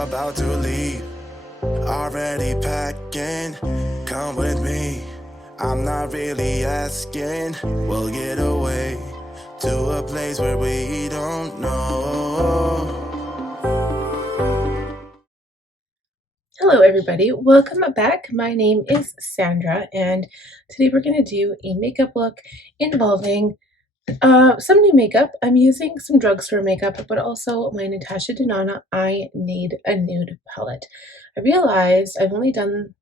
about to leave. Already packing, come with me. I'm not really asking. We'll get away to a place where we don't know. Hello everybody, welcome back. My name is Sandra and today we're going to do a makeup look involving some new makeup. I'm using some drugstore makeup, but also my Natasha Denona I Need a Nude palette. I realized I've only done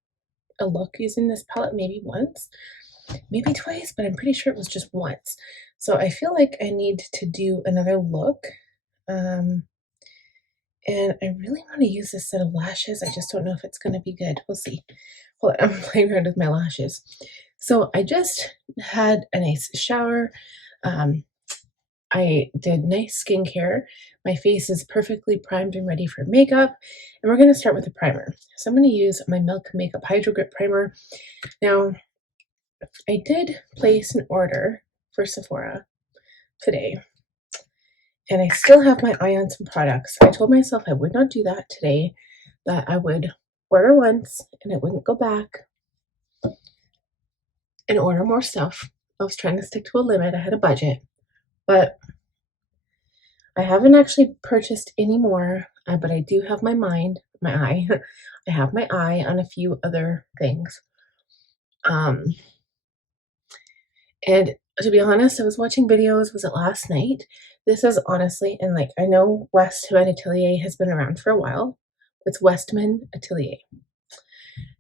a look using this palette maybe once, maybe twice, but I'm pretty sure it was just once. So I feel like I need to do another look. And I really want to use this set of lashes. I just don't know if it's going to be good. We'll see. Hold on, I'm playing around with my lashes. So I just had a nice shower. I did nice skincare. My face is perfectly primed and ready for makeup. And we're going to start with a primer. So I'm going to use my Milk Makeup Hydrogrip Primer. Now, I did place an order for Sephora today. And I still have my eye on some products. I told myself I would not do that today, that I would order once and I wouldn't go back and order more stuff. I was trying to stick to a limit. I had a budget, but I haven't actually purchased any more, but I do have my eye. I have my eye on a few other things. And to be honest, I was watching videos, was it last night? This is honestly, and like, I know Westman Atelier has been around for a while. It's Westman Atelier.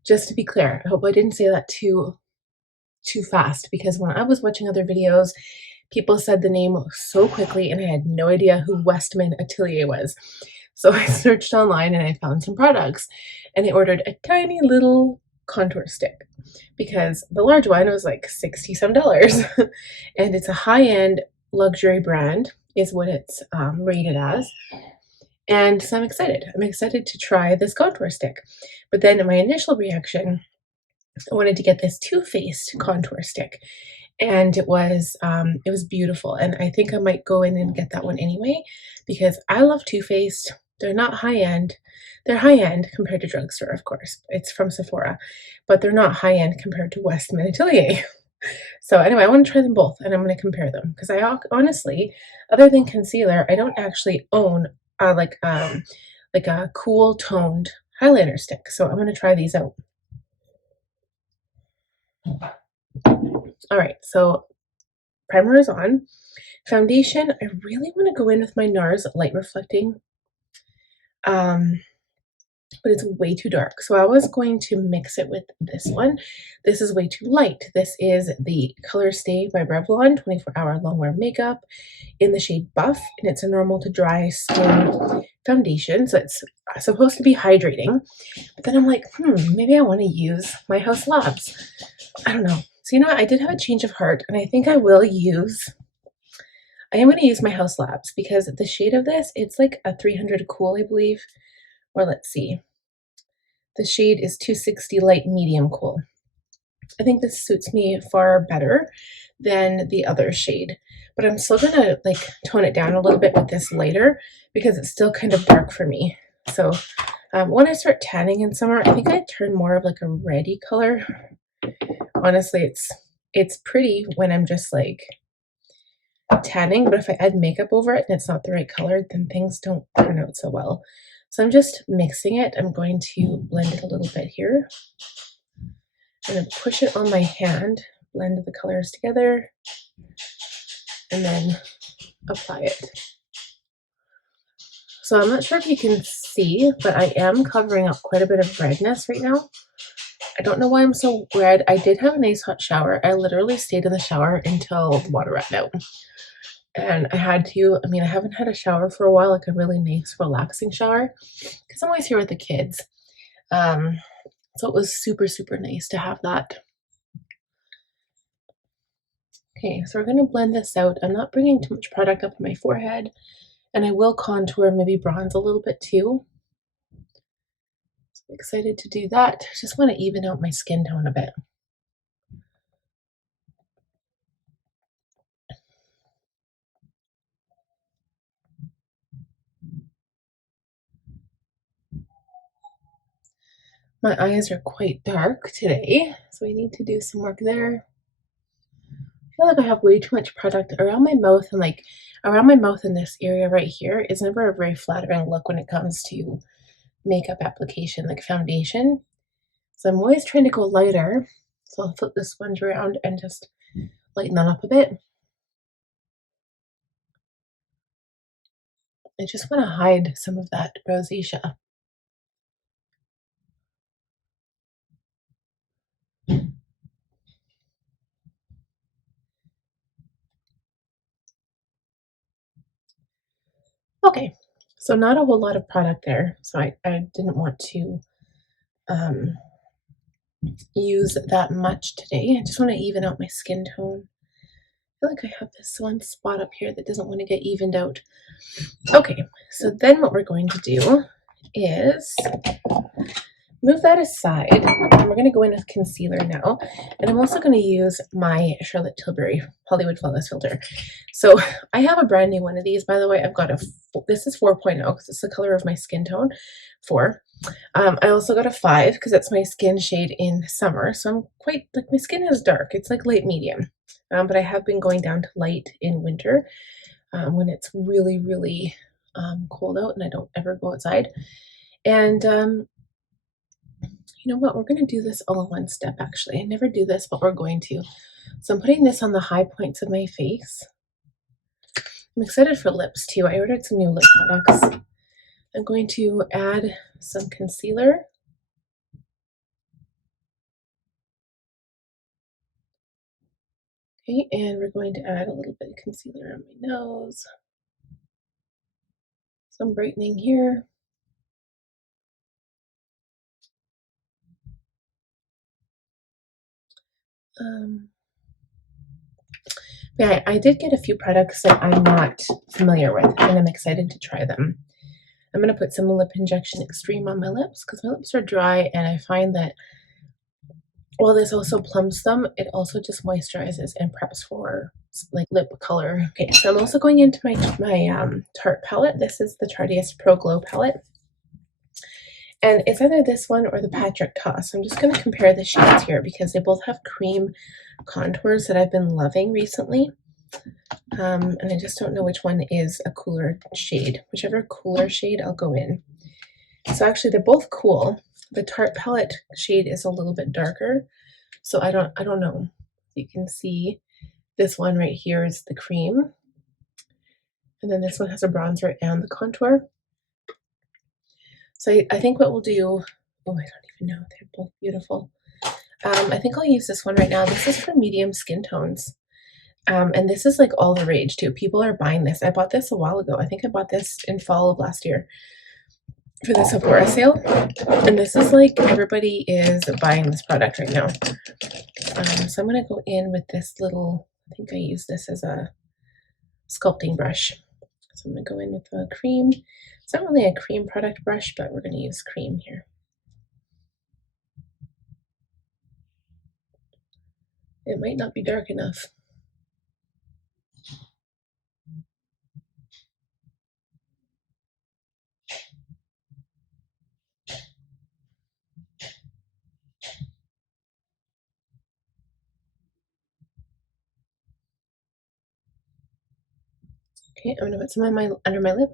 Just to be clear, I hope I didn't say that too fast, because when I was watching other videos, people said the name so quickly and I had no idea who Westman Atelier was. So I searched online and I found some products and I ordered a tiny little contour stick because the large one was like $60 some and it's a high-end luxury brand is what it's rated as. And so I'm excited to try this contour stick. But then my initial reaction, I wanted to get this Too Faced contour stick, and it was beautiful, and I think I might go in and get that one anyway because I love Too Faced. They're not high-end. They're high-end compared to drugstore, of course. It's from Sephora, but they're not high-end compared to Westman Atelier. So anyway, I want to try them both, and I'm going to compare them because I honestly, other than concealer, I don't actually own like a cool toned highlighter stick. So I'm going to try these out. All right, so primer is on. Foundation, I really want to go in with my Nars Light Reflecting, but it's way too dark. So I was going to mix it with this one. This is way too light. This is the Colorstay by Revlon 24-hour Longwear Makeup in the shade Buff, and it's a normal to dry skin foundation, so it's supposed to be hydrating. But then I'm like, maybe I want to use my Haus Labs. I don't know. So you know what? I did have a change of heart, and I think I am going to use my Haus Labs because the shade of this, it's like a 300 Cool, I believe. Or let's see. The shade is 260 Light Medium Cool. I think this suits me far better than the other shade, but I'm still gonna like tone it down a little bit with this lighter because it's still kind of dark for me. So when I start tanning in summer, I think I turn more of like a reddy color. Honestly, it's pretty when I'm just like tanning, but if I add makeup over it and it's not the right color, then things don't turn out so well. So I'm just mixing it. I'm going to blend it a little bit here. I'm going to push it on my hand, blend the colors together, and then apply it. So I'm not sure if you can see, but I am covering up quite a bit of redness right now. I don't know why I'm so red. I did have a nice hot shower. I literally stayed in the shower until the water ran out. And I had to, I haven't had a shower for a while, like a really nice, relaxing shower, because I'm always here with the kids. So it was super, super nice to have that. Okay, so we're going to blend this out. I'm not bringing too much product up on my forehead, and I will contour, maybe bronze a little bit too. So I'm excited to do that. Just want to even out my skin tone a bit. My eyes are quite dark today, so I need to do some work there. I feel like I have way too much product around my mouth, and like around my mouth in this area right here is never a very flattering look when it comes to makeup application, like foundation. So I'm always trying to go lighter. So I'll flip this sponge around and just lighten that up a bit. I just want to hide some of that rosacea. Okay, so not a whole lot of product there, so I didn't want to use that much today. I just want to even out my skin tone. I feel like I have this one spot up here that doesn't want to get evened out. Okay, so then what we're going to do is move that aside, and we're going to go in with concealer now, and I'm also going to use my Charlotte Tilbury Hollywood Flawless filter. So I have a brand new one of these, by the way. I've got this is 4.0 because it's the color of my skin tone, 4. I also got a 5 because it's my skin shade in summer, so I'm quite, like, my skin is dark. It's like light medium, but I have been going down to light in winter when it's really, really cold out and I don't ever go outside. And you know what? We're going to do this all in one step, actually. I never do this, but we're going to. So I'm putting this on the high points of my face. I'm excited for lips, too. I ordered some new lip products. I'm going to add some concealer. Okay, and we're going to add a little bit of concealer on my nose. Some brightening here. Yeah, I did get a few products that I'm not familiar with, and I'm excited to try them. I'm going to put some Lip Injection Extreme on my lips because my lips are dry, and I find that while this also plumps them, it also just moisturizes and preps for like lip color. Okay, so I'm also going into my Tarte palette. This is the Tarteist Pro Glow palette. And it's either this one or the Patrick Ta. So I'm just going to compare the shades here because they both have cream contours that I've been loving recently. And I just don't know which one is a cooler shade. Whichever cooler shade, I'll go in. So actually, they're both cool. The Tarte palette shade is a little bit darker, so I don't know. You can see this one right here is the cream, and then this one has a bronzer and the contour. So I think what we'll do, oh, I don't even know, they're both beautiful. I think I'll use this one right now. This is for medium skin tones. And this is like all the rage too. People are buying this. I bought this a while ago. I think I bought this in fall of last year for the Sephora sale. And this is like, everybody is buying this product right now. So I'm going to go in with this little, I think I use this as a sculpting brush. So I'm going to go in with a cream. It's not really a cream product brush, but we're going to use cream here. It might not be dark enough. Okay, I'm going to put some on under my lip.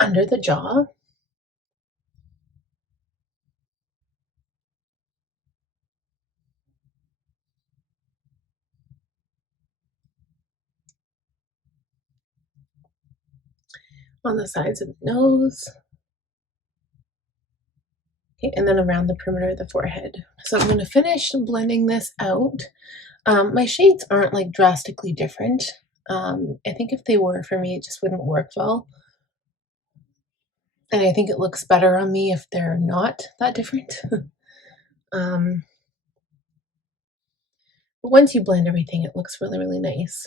Under the jaw. On the sides of the nose. Okay, and then around the perimeter of the forehead. So I'm going to finish blending this out. My shades aren't like drastically different. I think if they were, for me, it just wouldn't work well. And I think it looks better on me if they're not that different. But once you blend everything, it looks really, really nice.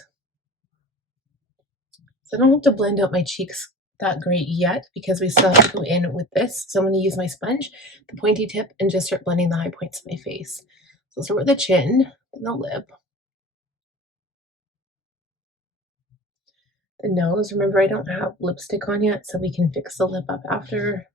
So I don't have to blend out my cheeks that great yet because we still have to go in with this. So I'm going to use my sponge, the pointy tip, and just start blending the high points of my face. So I'll start with the chin, then the lip, the nose. Remember, I don't have lipstick on yet, so we can fix the lip up after.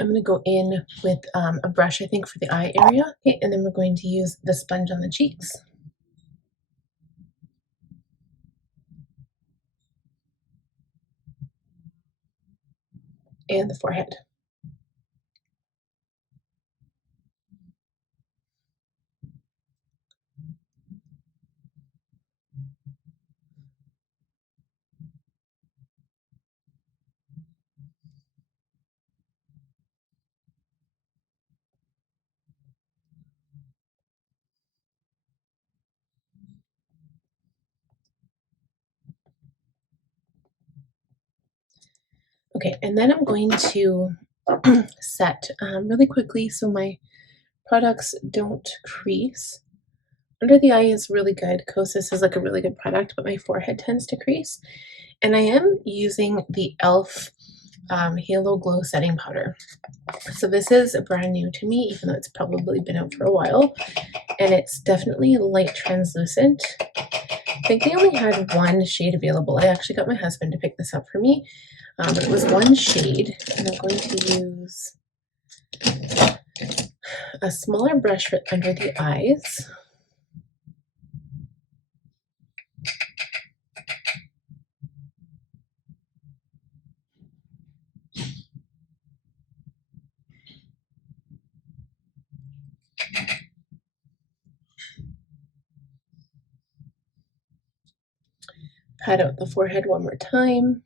I'm going to go in with a brush, I think, for the eye area. Okay, and then we're going to use the sponge on the cheeks and the forehead. Okay, and then I'm going to set really quickly so my products don't crease. Under the eye is really good. Kosas is like a really good product, but my forehead tends to crease. And I am using the e.l.f. Halo Glow Setting Powder. So this is brand new to me, even though it's probably been out for a while. And it's definitely light translucent. I think they only had one shade available. I actually got my husband to pick this up for me. But it was one shade, and I'm going to use a smaller brush for under the eyes. Pat out the forehead one more time.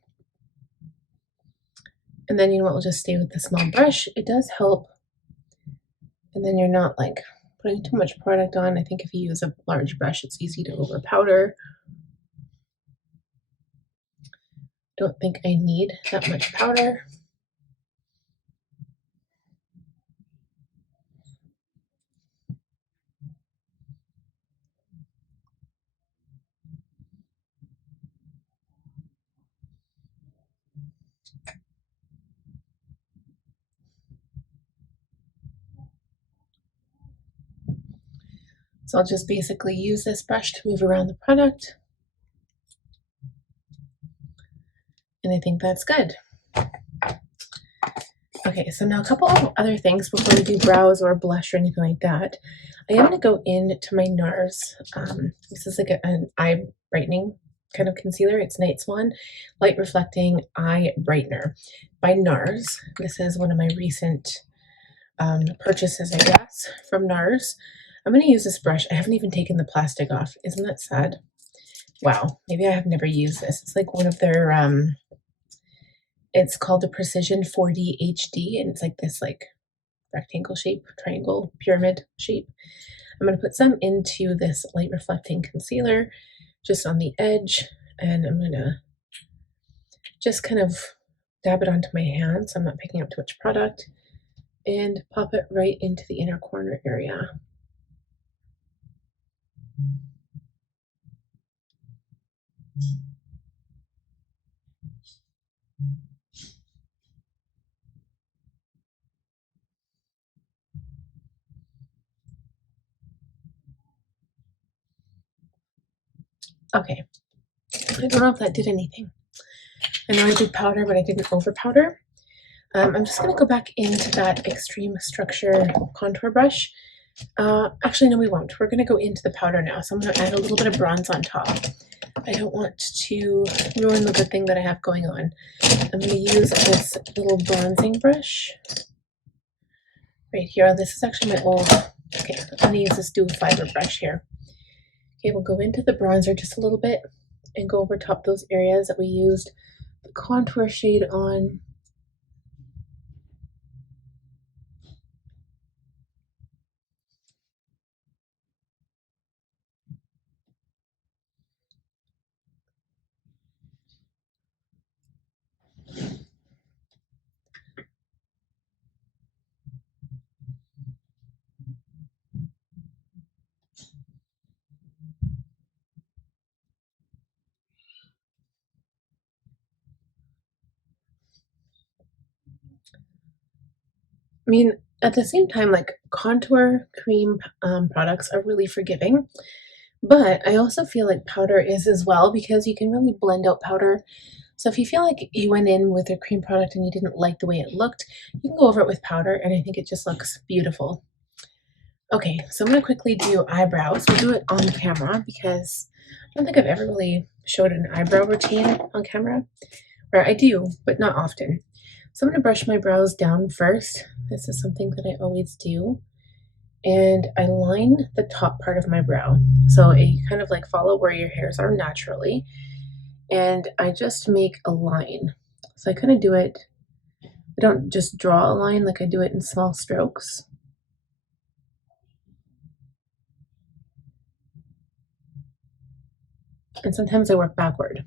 And then, you know what, we'll just stay with the small brush. It does help. And then you're not like putting too much product on. I think if you use a large brush, it's easy to over powder. Don't think I need that much powder. So I'll just basically use this brush to move around the product. And I think that's good. Okay, so now a couple of other things before we do brows or blush or anything like that. I am going to go into my Nars. This is like an eye brightening kind of concealer. It's Night Swan Light Reflecting Eye Brightener by Nars. This is one of my recent purchases, I guess, from Nars. I'm going to use this brush. I haven't even taken the plastic off. Isn't that sad? Wow, maybe I have never used this. It's like one of their it's called the Precision 4D HD, and it's like this like rectangle shape, triangle, pyramid shape. I'm going to put some into this light reflecting concealer just on the edge, and I'm going to just kind of dab it onto my hand so I'm not picking up too much product, and pop it right into the inner corner area. Okay, I don't know if that did anything. I know I did powder, but I didn't over powder. I'm just going to go back into that Extreme Structure contour brush. Actually, no, we won't. We're going to go into the powder now. So I'm going to add a little bit of bronze on top. I don't want to ruin the good thing that I have going on. I'm going to use this little bronzing brush right here. This is actually my old, okay, I'm going to use this dual fiber brush here. Okay, we'll go into the bronzer just a little bit and go over top those areas that we used the contour shade on. mean, at the same time, like contour cream products are really forgiving, but I also feel like powder is as well because you can really blend out powder. So if you feel like you went in with a cream product and you didn't like the way it looked, you can go over it with powder and I think it just looks beautiful. Okay, so I'm going to quickly do eyebrows. We'll do it on camera because I don't think I've ever really showed an eyebrow routine on camera. Or I do, but not often. So I'm going to brush my brows down first. This is something that I always do. And I line the top part of my brow. So you kind of like follow where your hairs are naturally. And I just make a line. So I kind of do it, I don't just draw a line, like I do it in small strokes. And sometimes I work backward.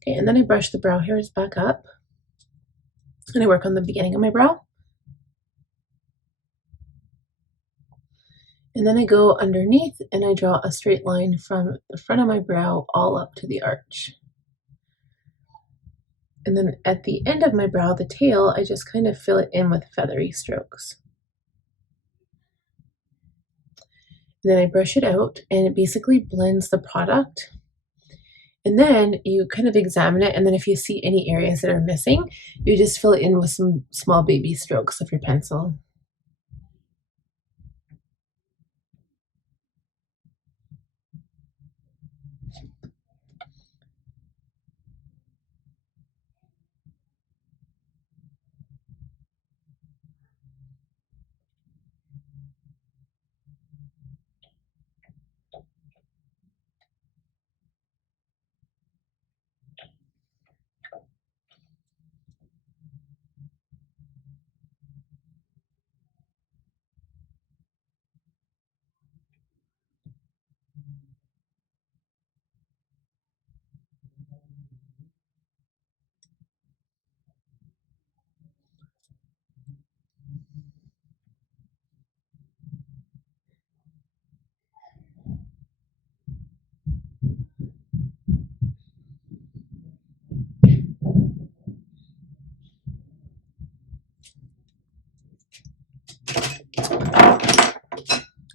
Okay, and then I brush the brow hairs back up. And I work on the beginning of my brow. And then I go underneath and I draw a straight line from the front of my brow all up to the arch. And then at the end of my brow, the tail, I just kind of fill it in with feathery strokes. And then I brush it out and it basically blends the product. And then you kind of examine it, and then if you see any areas that are missing, you just fill it in with some small baby strokes of your pencil.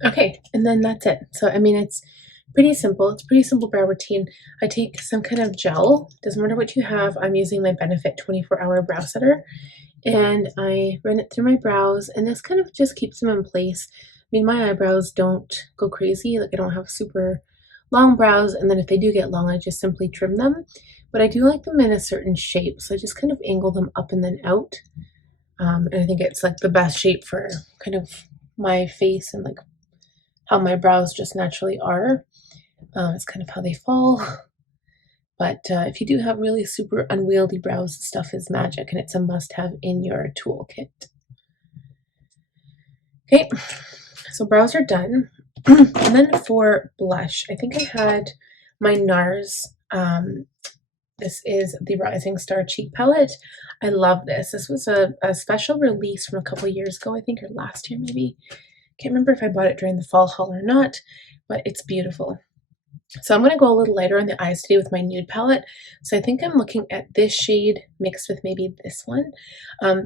Okay, and then that's it. So, I mean, it's pretty simple. It's a pretty simple brow routine. I take some kind of gel. Doesn't matter what you have. I'm using my Benefit 24-hour brow setter. And I run it through my brows. And this kind of just keeps them in place. I mean, my eyebrows don't go crazy. Like, I don't have super long brows. And then if they do get long, I just simply trim them. But I do like them in a certain shape. So I just kind of angle them up and then out. And I think it's like the best shape for kind of my face and like how my brows just naturally are. It's kind of how they fall. But if you do have really super unwieldy brows, stuff is magic and it's a must-have in your toolkit. Okay, so brows are done. And then for blush, I think I had my Nars. This is the Rising Star Cheek Palette. I love this. This was a special release from a couple years ago, I think, or last year maybe. Can't remember if I bought it during the fall haul or not, but it's beautiful. So I'm going to go a little lighter on the eyes today with my Nude palette. So I think I'm looking at this shade mixed with maybe this one.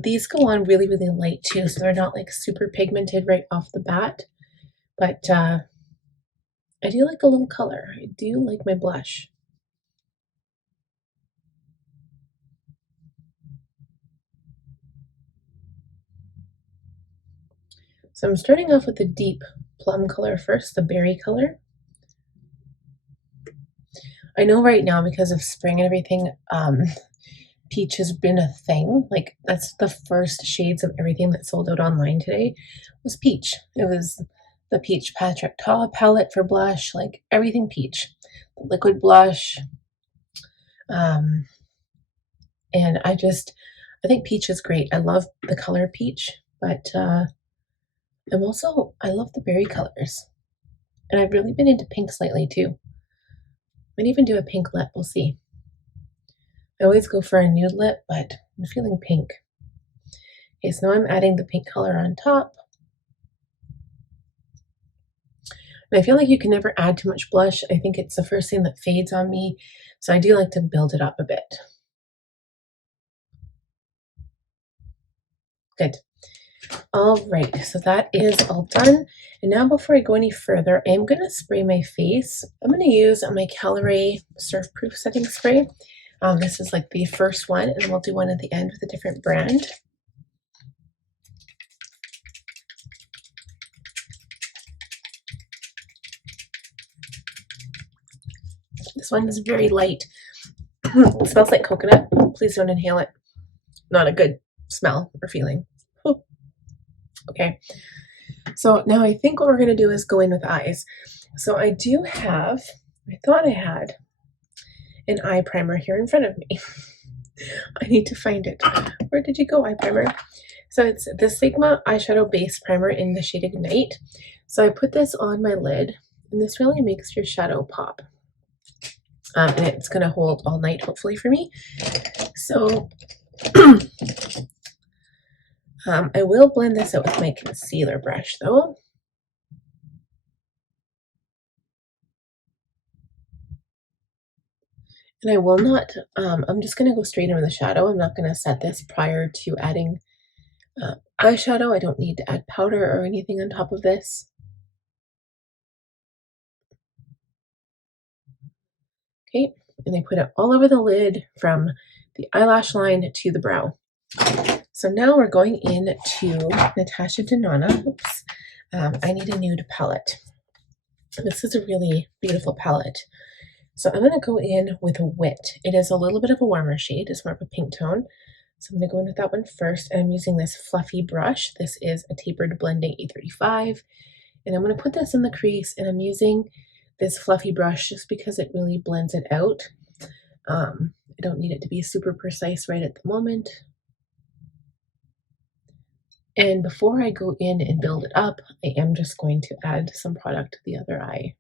These go on really, really light too, so they're not like super pigmented right off the bat. But I do like a little color. I do like my blush. So I'm starting off with the deep plum color first, the berry color. I know right now because of spring and everything, peach has been a thing. Like that's the first shades of everything that sold out online today was peach. It was the Peach Patrick Ta palette for blush, like everything peach. Liquid blush. And I think peach is great. I love the color peach, but I love the berry colors. And I've really been into pinks lately too. Might even do a pink lip, we'll see. I always go for a nude lip, but I'm feeling pink. Okay, so now I'm adding the pink color on top. And I feel like you can never add too much blush. I think it's the first thing that fades on me. So I do like to build it up a bit. Good. All right, so that is all done. And now before I go any further, I'm going to spray my face. I'm going to use my Caliray Surf Proof Setting Spray. This is like the first one, and we'll do one at the end with a different brand. This one is very light. It smells like coconut. Please don't inhale it. Not a good smell or feeling. Okay, so now I think what we're going to do is go in with eyes. So I do have, I thought I had an eye primer here in front of me. I need to find it. Where did you go, eye primer? So it's the Sigma eyeshadow base primer in the shade Ignite. So I put this on my lid, and this really makes your shadow pop. And it's going to hold all night, hopefully, for me. So I will blend this out with my concealer brush, though. And I will not, I'm just going to go straight in with the shadow. I'm not going to set this prior to adding eyeshadow. I don't need to add powder or anything on top of this. Okay, and I put it all over the lid from the eyelash line to the brow. So now we're going in to Natasha Denona. Oops. I need a nude palette. This is a really beautiful palette. So I'm going to go in with Wit. It is a little bit of a warmer shade. It's more of a pink tone. So I'm going to go in with that one first. And I'm using this fluffy brush. This is a tapered blending E35. And I'm going to put this in the crease, and I'm using this fluffy brush just because it really blends it out. I don't need it to be super precise right at the moment. And before I go in and build it up, I am just going to add some product to the other eye.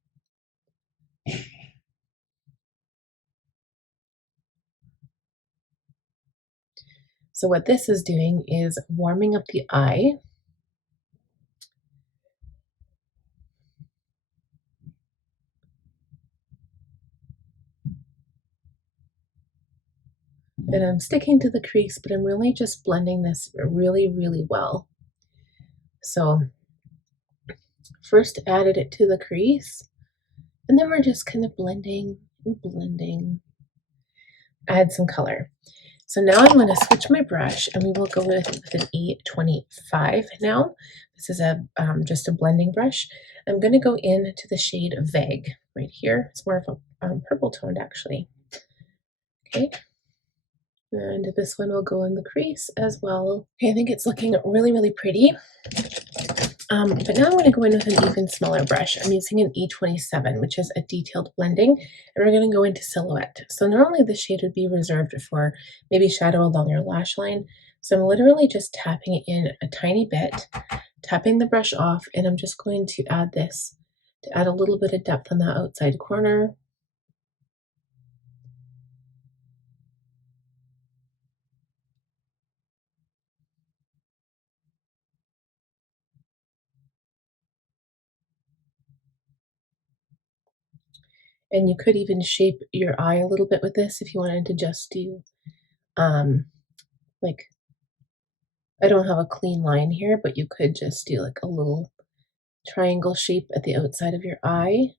So what this is doing is warming up the eye. And I'm sticking to the crease, but I'm really just blending this really, really well. So first added it to the crease, and then we're just kind of blending and blending. Add some color. So now I'm going to switch my brush, and we will go with an E25 now. This is a just a blending brush. I'm going to go into the shade Vague right here. It's more of a purple toned actually. Okay. And this one will go in the crease as well. Okay, I think it's looking really, really pretty. But now I'm going to go in with an even smaller brush. I'm using an E27, which is a detailed blending, and we're going to go into Silhouette. So normally this shade would be reserved for maybe shadow along your lash line. So I'm literally just tapping it in a tiny bit, tapping the brush off, and I'm just going to add this to add a little bit of depth on the outside corner. And you could even shape your eye a little bit with this if you wanted to just do, like, I don't have a clean line here, but you could just do like a little triangle shape at the outside of your eye.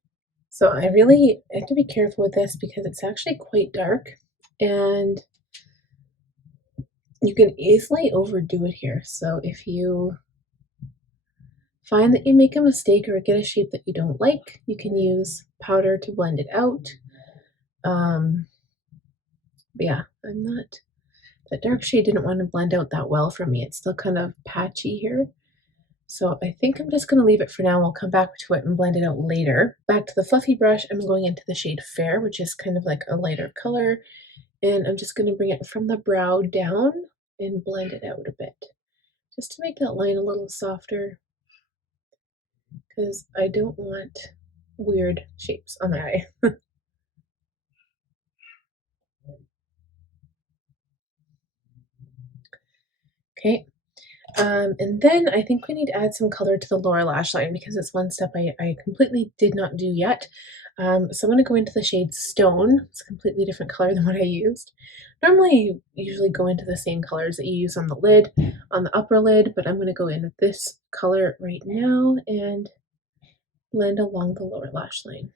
So I really have to be careful with this because it's actually quite dark, and you can easily overdo it here. So if you find that you make a mistake or get a shape that you don't like, you can use powder to blend it out. But yeah, I'm not, that dark shade didn't want to blend out that well for me. It's still kind of patchy here. So I think I'm just going to leave it for now. We'll come back to it and blend it out later. Back to the fluffy brush, I'm going into the shade Fair, which is kind of like a lighter color. And I'm just going to bring it from the brow down and blend it out a bit, just to make that line a little softer, because I don't want weird shapes on my eye. Okay, And then I think we need to add some color to the lower lash line because it's one step I completely did not do yet. So I'm going to go into the shade Stone. It's a completely different color than what I used. Normally you usually go into the same colors that you use on the lid, on the upper lid, but I'm going to go in with this color right now and blend along the lower lash line.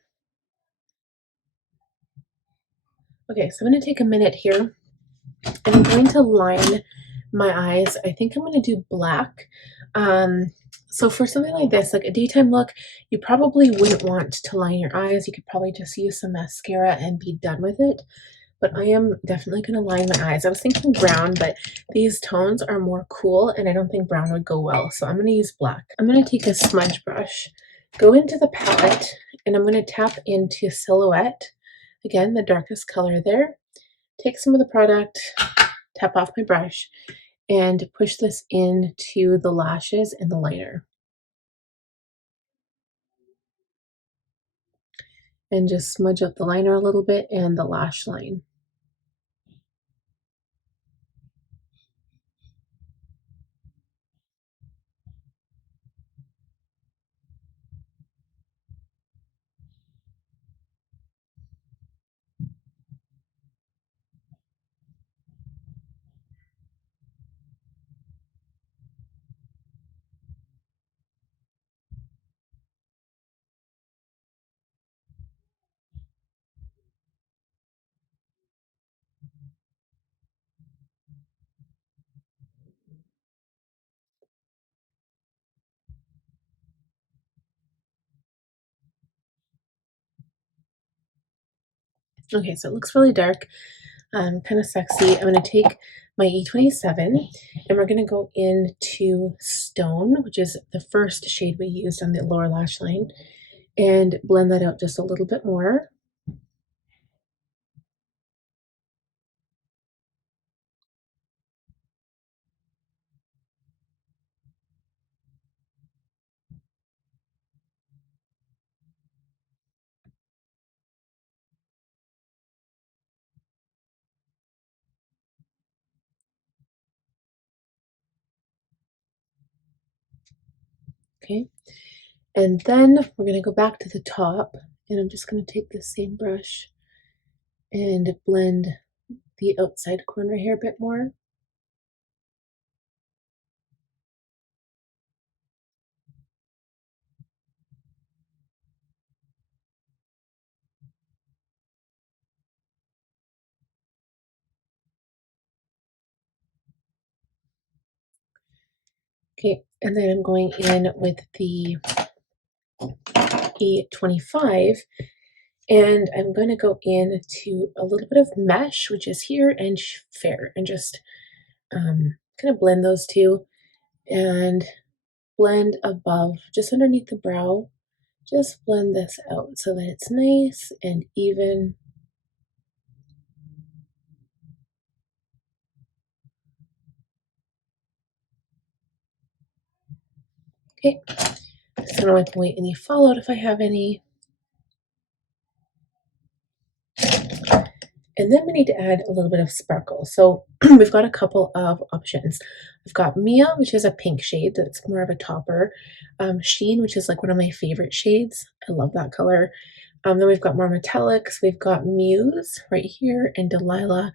Okay, so I'm going to take a minute here and I'm going to line my eyes. I think I'm going to do black. So for something like this, like a daytime look, you probably wouldn't want to line your eyes. You could probably just use some mascara and be done with it. But I am definitely going to line my eyes. I was thinking brown, but these tones are more cool and I don't think brown would go well. So I'm going to use black. I'm going to take a smudge brush, go into the palette, and I'm going to tap into Silhouette. Again, the darkest color there. Take some of the product, tap off my brush, and push this into the lashes and the liner. And just smudge up the liner a little bit and the lash line. Okay, so it looks really dark, kind of sexy. I'm going to take my E27 and we're going to go into Stone, which is the first shade we used on the lower lash line, and blend that out just a little bit more. Okay, and then we're going to go back to the top and I'm just going to take this same brush and blend the outside corner here a bit more. Okay, and then I'm going in with the E25 and I'm going to go into a little bit of Mesh, which is here, and Fair, and just kind of blend those two and blend above, just underneath the brow. Just blend this out so that it's nice and even. Okay, just gonna wipe away any fallout if I have any. And then we need to add a little bit of sparkle. So we've got a couple of options. We've got Mia, which is a pink shade that's more of a topper. Sheen, which is like one of my favorite shades. I love that color. Then we've got more metallics. We've got Muse right here and Delilah.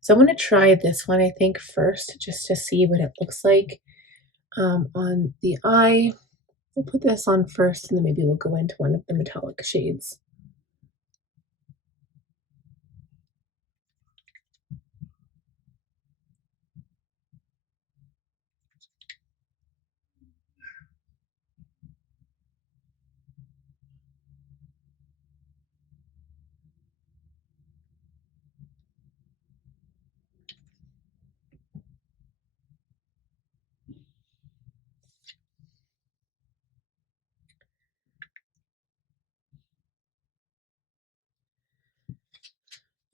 So I'm going to try this one, I think, first, just to see what it looks like on the eye. We'll put this on first, and then maybe we'll go into one of the metallic shades.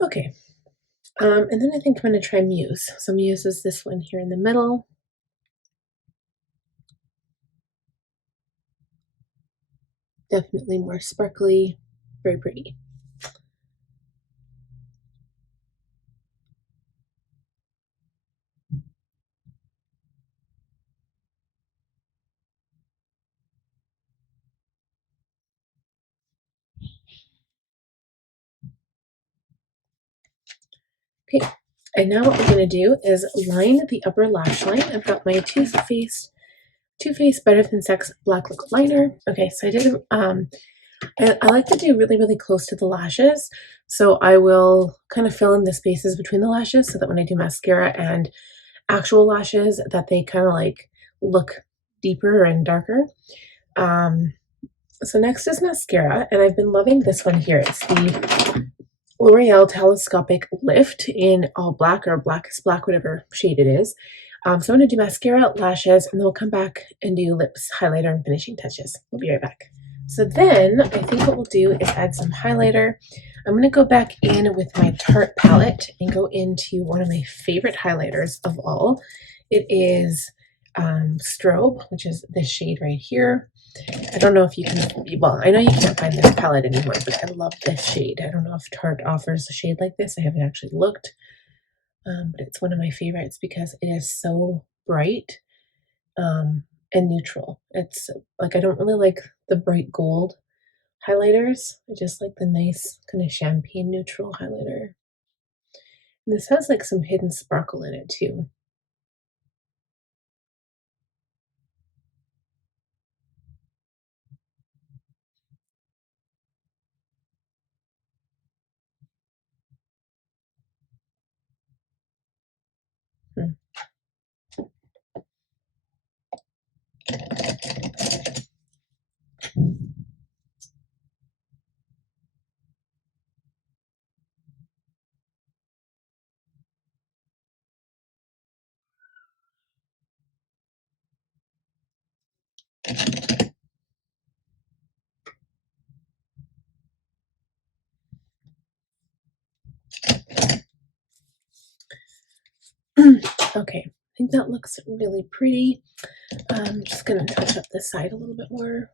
Okay, and then I think I'm going to try Muse. So Muse is this one here in the middle. Definitely more sparkly, very pretty. Okay, and now what we're going to do is line the upper lash line. I've got my Too Faced Better Than Sex Black Lip Liner. Okay, so I did, I like to do really, really close to the lashes. So I will kind of fill in the spaces between the lashes so that when I do mascara and actual lashes that they kind of like look deeper and darker. So next is mascara, and I've been loving this one here. It's the L'Oreal Telescopic Lift in all black or blackest black, whatever shade it is. So I'm going to do mascara, lashes, and then we'll come back and do lips, highlighter, and finishing touches. We'll be right back. So then I think what we'll do is add some highlighter. I'm going to go back in with my Tarte palette and go into one of my favorite highlighters of all. It is Strobe, which is this shade right here. I don't know if you can, well, I know you can't find this palette anymore, but I love this shade. I don't know if Tarte offers a shade like this. I haven't actually looked, but it's one of my favorites because it is so bright and neutral. It's like, I don't really like the bright gold highlighters. I just like the nice kind of champagne neutral highlighter. And this has like some hidden sparkle in it too. Hmm. Okay, I think that looks really pretty. I'm just going to touch up the side a little bit more.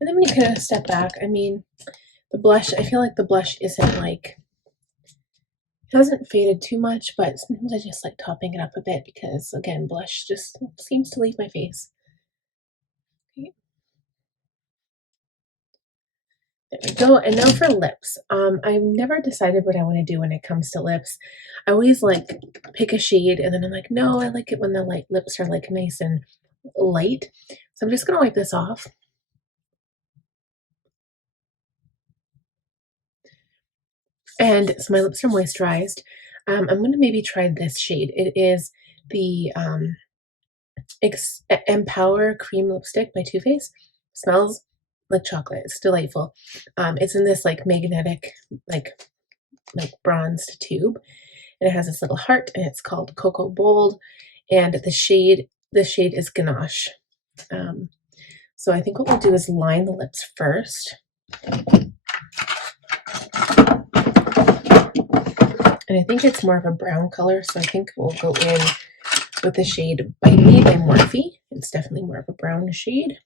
And then when you kind of step back, I mean, the blush, I feel like the blush isn't like, it hasn't faded too much, but sometimes I just like topping it up a bit because, again, blush just seems to leave my face. Okay. There we go. And now for lips. I've never decided what I want to do when it comes to lips. I always like pick a shade and then I'm like, no, I like it when the lips are like nice and light. So I'm just going to wipe this off. And so my lips are moisturized. I'm going to maybe try this shade. It is the Empower Cream Lipstick by Too Faced. Smells like chocolate. It's delightful. It's in this like magnetic, like bronzed tube. And it has this little heart, and it's called Cocoa Bold. And the shade, this shade is Ganache. So I think what we'll do is line the lips first. And I think it's more of a brown color, so I think we'll go in with the shade Bite Me by Morphe. It's definitely more of a brown shade.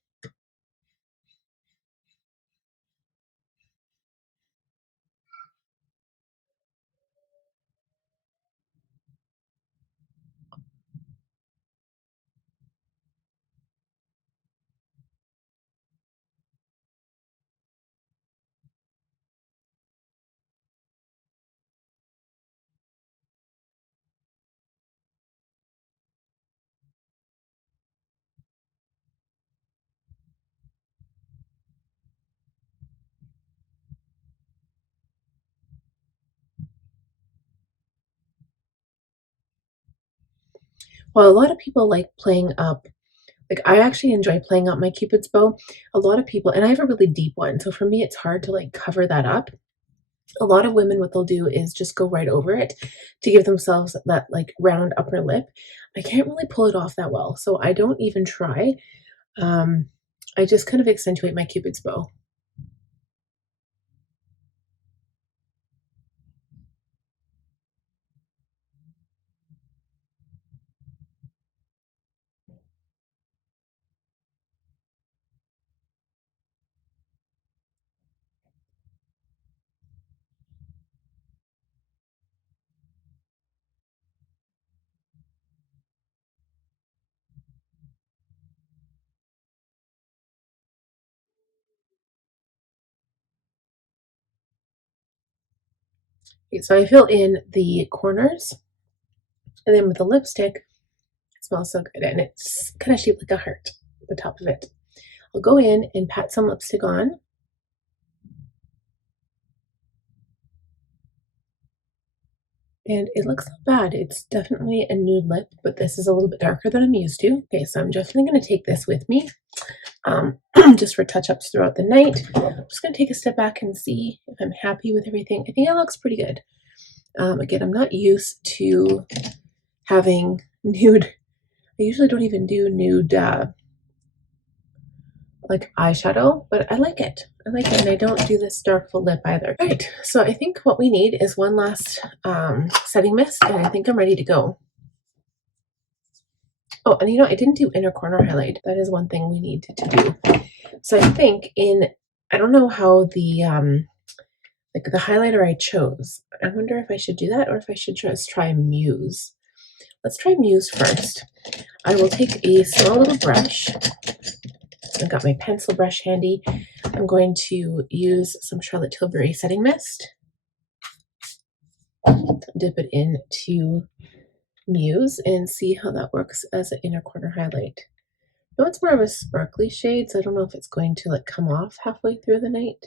Well, a lot of people like playing up, like I actually enjoy playing up my Cupid's bow. A lot of people, and I have a really deep one, so for me it's hard to like cover that up. A lot of women, what they'll do is just go right over it to give themselves that like round upper lip. I can't really pull it off that well, so I don't even try. I just kind of accentuate my Cupid's bow. Okay, so I fill in the corners, and then with the lipstick, it smells so good, and it's kind of shaped like a heart at the top of it. I'll go in and pat some lipstick on. And it looks not bad. It's definitely a nude lip, but this is a little bit darker than I'm used to. Okay, so I'm definitely going to take this with me just for touch-ups throughout the night. I'm just going to take a step back and see if I'm happy with everything. I think it looks pretty good. Again, I'm not used to having nude. I usually don't even do nude like eyeshadow, but I like it. I like it, and I don't do this dark full lip either. All right, so I think what we need is one last setting mist, and I think I'm ready to go. Oh, and you know, I didn't do inner corner highlight. That is one thing we need to do. So I think I don't know how the like the highlighter I chose. I wonder if I should do that or if I should just try Muse. Let's try Muse first. I will take a small little brush. I've got my pencil brush handy. I'm going to use some Charlotte Tilbury setting mist. Dip it into Muse and see how that works as an inner corner highlight. No, it's more of a sparkly shade, so I don't know if it's going to like come off halfway through the night.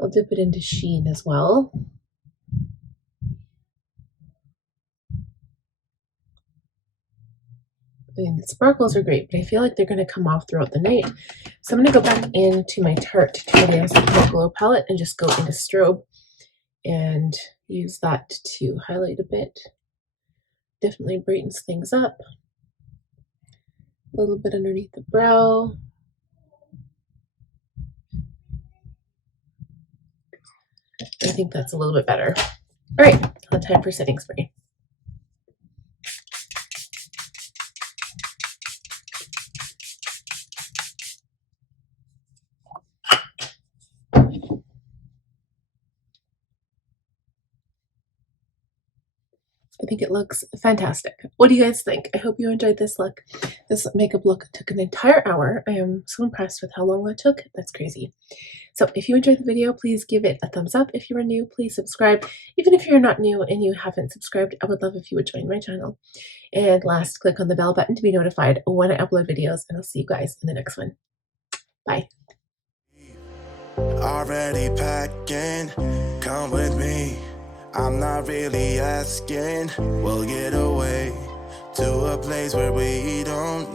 I'll dip it into Sheen as well. I mean, the sparkles are great, but I feel like they're going to come off throughout the night. So I'm going to go back into my Tarte Too Faced Glow palette and just go into Strobe and use that to highlight a bit. Definitely brightens things up. A little bit underneath the brow. I think that's a little bit better. All right, time for setting spray. I think it looks fantastic. What do you guys think? I hope you enjoyed this look. This makeup look took an entire hour. I am so impressed with how long that took. That's crazy. So if you enjoyed the video, please give it a thumbs up. If you are new, please subscribe. Even if you're not new and you haven't subscribed, I would love if you would join my channel. And last, click on the bell button to be notified when I upload videos, and I'll see you guys in the next one. Bye. Already packing, come with me. I'm not really asking. We'll get away to a place where we don't